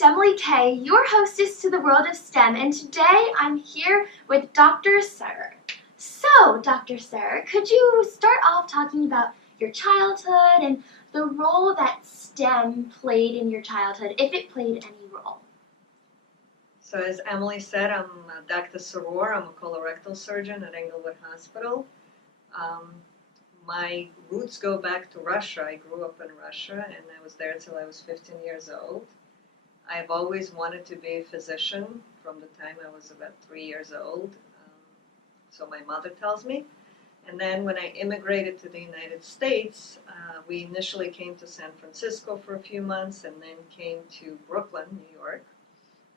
STEMilyK, your hostess to the world of STEM, and today I'm here with Dr. Sir. So, Dr. Sir, could you start off talking about your childhood and the role that STEM played in your childhood, if it played any role? So as Emily said, I'm Dr. Saror. I'm a colorectal surgeon at Englewood Hospital. My roots go back to Russia. I grew up in Russia, and I was there till I was 15 years old. I've always wanted to be a physician from the time I was about 3 years old, so my mother tells me. And then when I immigrated to the United States, we initially came to San Francisco for a few months and then came to Brooklyn, New York.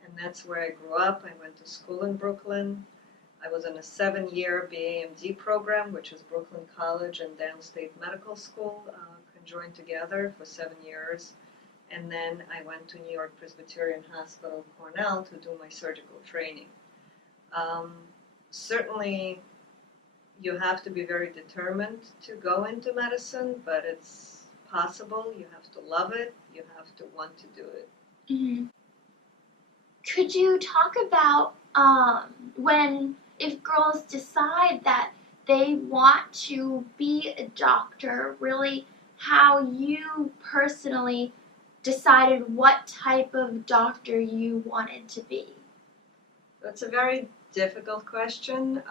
And that's where I grew up. I went to school in Brooklyn. I was in a 7-year BAMD program, which is Brooklyn College and Downstate Medical School, conjoined together for 7 years. And then I went to New York Presbyterian Hospital, Cornell, to do my surgical training. Certainly, you have to be very determined to go into medicine, but it's possible. You have to love it. You have to want to do it. Mm-hmm. Could you talk about if girls decide that they want to be a doctor, really how you personally decided what type of doctor you wanted to be? That's a very difficult question.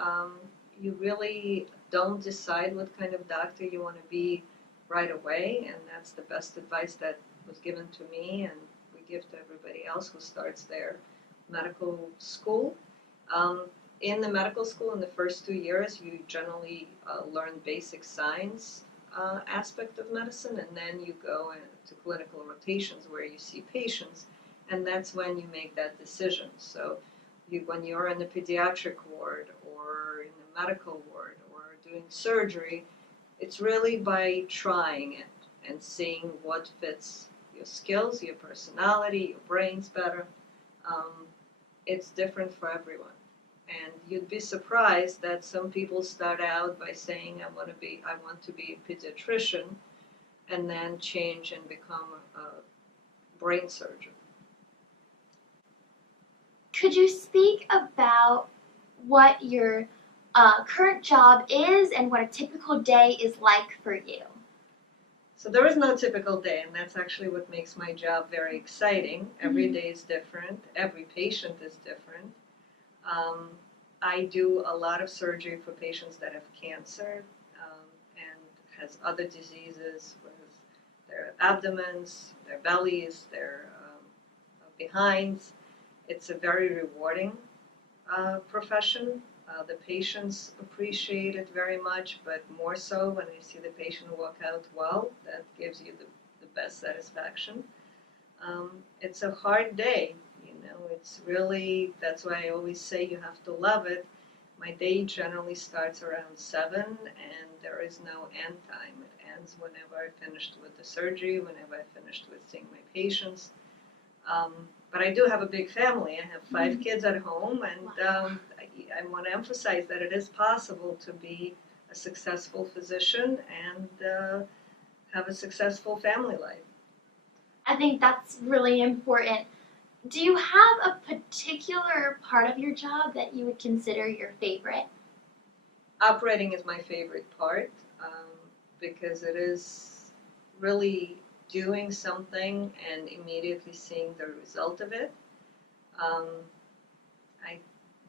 You really don't decide what kind of doctor you want to be right away, and that's the best advice that was given to me and we give to everybody else who starts their medical school. In the medical school, in the first 2 years, you generally learn basic science aspect of medicine, and then you go into clinical rotations where you see patients, and that's when you make that decision. So when you're in the pediatric ward or in the medical ward or doing surgery, it's really by trying it and seeing what fits your skills, your personality, your brains better. It's different for everyone. And you'd be surprised that some people start out by saying, I want to be a pediatrician, and then change and become a brain surgeon. Could you speak about what your current job is and what a typical day is like for you? So there is no typical day, and that's actually what makes my job very exciting. Every day is different. Every patient is different. I do a lot of surgery for patients that have cancer and has other diseases with their abdomens, their bellies, their behinds. It's a very rewarding profession. The patients appreciate it very much, but more so when they see the patient walk out well, that gives you the best satisfaction. It's a hard day, it's really, that's why I always say you have to love it. My day generally starts around 7, and there is no end time. It ends whenever I finished with the surgery, whenever I finished with seeing my patients. But I do have a big family. I have 5 kids at home, and I want to emphasize that it is possible to be a successful physician and have a successful family life. I think that's really important. Do you have a particular part of your job that you would consider your favorite? Operating is my favorite part because it is really doing something and immediately seeing the result of it. I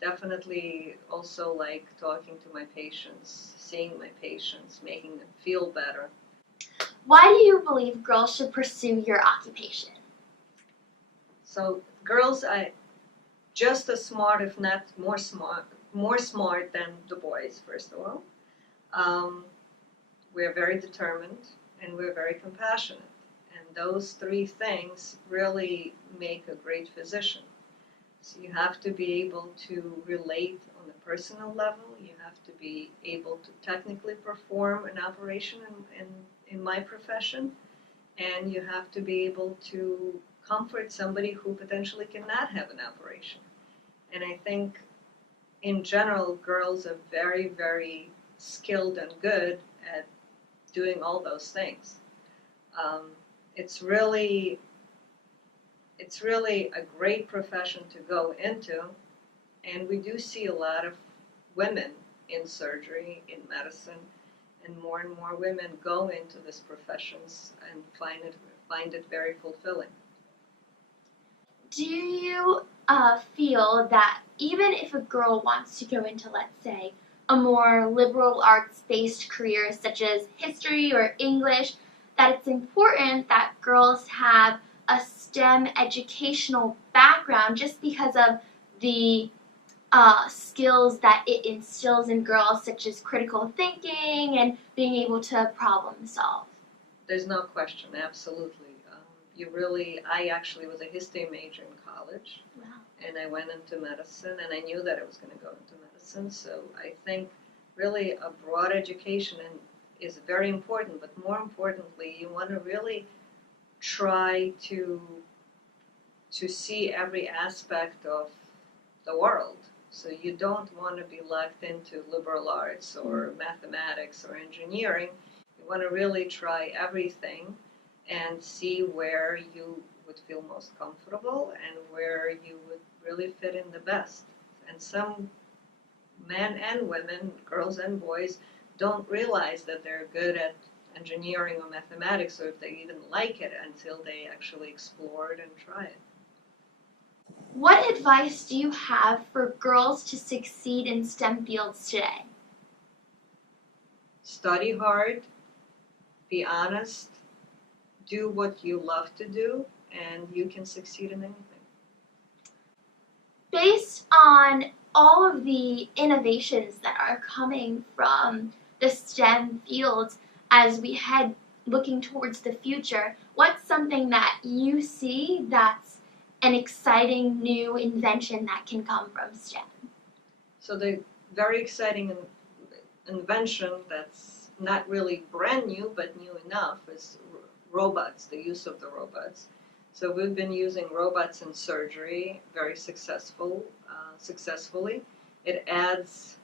definitely also like talking to my patients, seeing my patients, making them feel better. Why do you believe girls should pursue your occupation? So girls are just as smart, if not more smart than the boys, first of all. We're very determined and we're very compassionate. And those 3 things really make a great physician. So you have to be able to relate on a personal level. You have to be able to technically perform an operation in my profession. And you have to be able to comfort somebody who potentially cannot have an operation. And I think in general, girls are very, very skilled and good at doing all those things. It's it's really a great profession to go into, and we do see a lot of women in surgery, in medicine, and more women go into this professions and find it very fulfilling. Do you feel that even if a girl wants to go into, let's say, a more liberal arts-based career such as history or English, that it's important that girls have a STEM educational background just because of the skills that it instills in girls, such as critical thinking and being able to problem solve? There's no question, absolutely. I actually was a history major in college. Wow. And I went into medicine, and I knew that I was going to go into medicine. So I think really a broad education is very important, but more importantly, you want to really try to see every aspect of the world. So you don't want to be locked into liberal arts or mathematics or engineering. You want to really try everything and see where you would feel most comfortable and where you would really fit in the best. And some men and women, girls and boys, don't realize that they're good at engineering or mathematics, or if they even like it, until they actually explore it and try it. What advice do you have for girls to succeed in STEM fields today? Study hard, be honest, do what you love to do, and you can succeed in anything. Based on all of the innovations that are coming from the STEM fields as we head looking towards the future, what's something that you see that's an exciting new invention that can come from STEM? So the very exciting invention that's not really brand new but new enough is robots, the use of the robots. So we've been using robots in surgery very successfully. It adds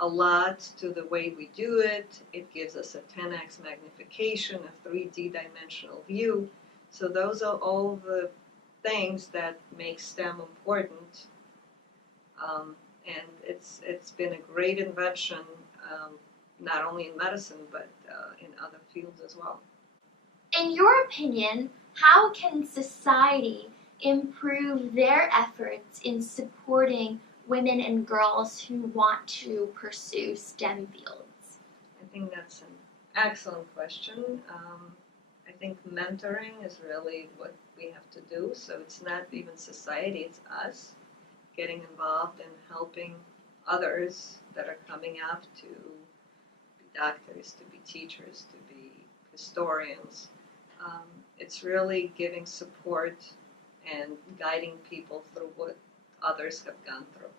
a lot to the way we do it. It gives us a 10x magnification, a 3D dimensional view. So those are all the things that make STEM important. And it's been a great invention, not only in medicine, but in other fields as well. In your opinion, how can society improve their efforts in supporting women and girls who want to pursue STEM fields? I think that's an excellent question. I think mentoring is really what we have to do. So it's not even society, it's us getting involved and helping others that are coming up to be doctors, to be teachers, to be historians. It's really giving support and guiding people through what others have gone through.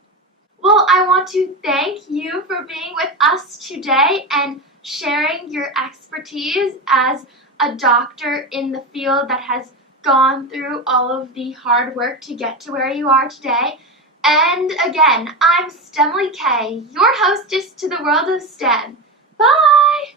Well, I want to thank you for being with us today and sharing your expertise as a doctor in the field that has gone through all of the hard work to get to where you are today. And again, I'm STEMilyK, your hostess to the world of STEM. Bye!